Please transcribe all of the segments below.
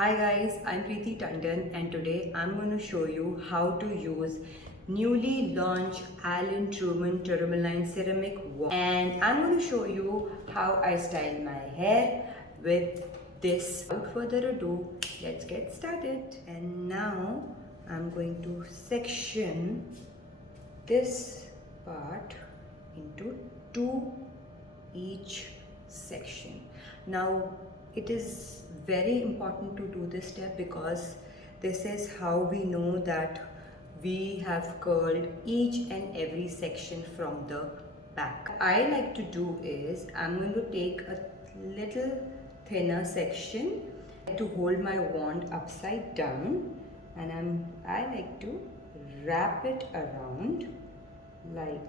Hi guys, I'm Preeti Tandon and today I'm going to show you how to use newly launched Truman Tourmaline ceramic wand. And I'm going to show you how I style my hair with this. Without further ado, let's get started. And now I'm going to section this part into two each section. Now it is very important to do this step because this is how we know that we have curled each and every section from the back. What I like to do is I'm going to take a little thinner section to hold my wand upside down, and I like to wrap it around like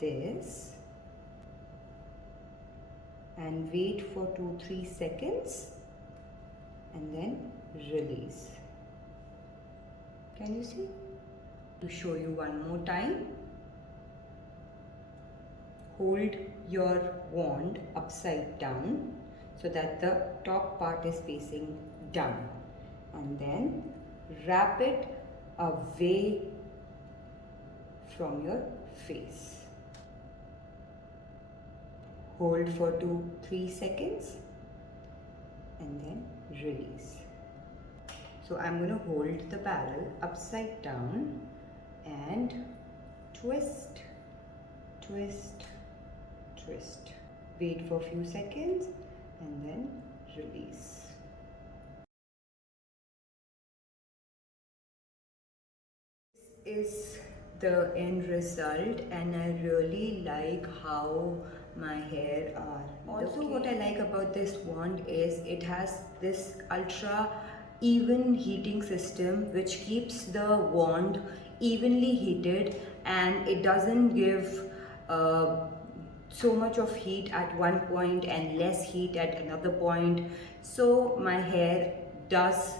this and wait for 2-3 seconds and then release. Can you see? To show you one more time, hold your wand upside down so that the top part is facing down, and then wrap it away from your face. Hold for 2-3 seconds and then release. So I'm going to hold the barrel upside down and twist, twist, twist. Wait for a few seconds and then release. This is the end result and I really like how my hair are. Also, what I like about this wand is it has this ultra even heating system which keeps the wand evenly heated, and it doesn't give so much of heat at one point and less heat at another point. So my hair does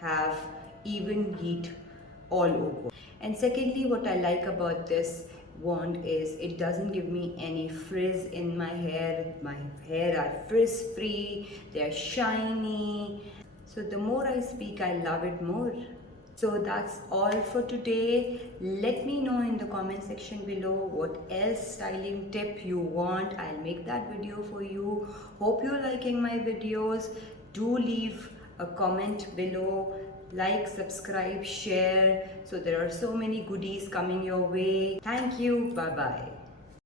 have even heat all over. And secondly, what I like about this wand is it doesn't give me any frizz in my hair. My hair are frizz free, they're shiny. So the more I speak, I love it more. So that's all for today. Let me know in the comment section below what else styling tip you want. I'll make that video for you. Hope you're liking my videos. Do leave a comment below. Like, subscribe, share. So there are so many goodies coming your way. Thank you. Bye bye.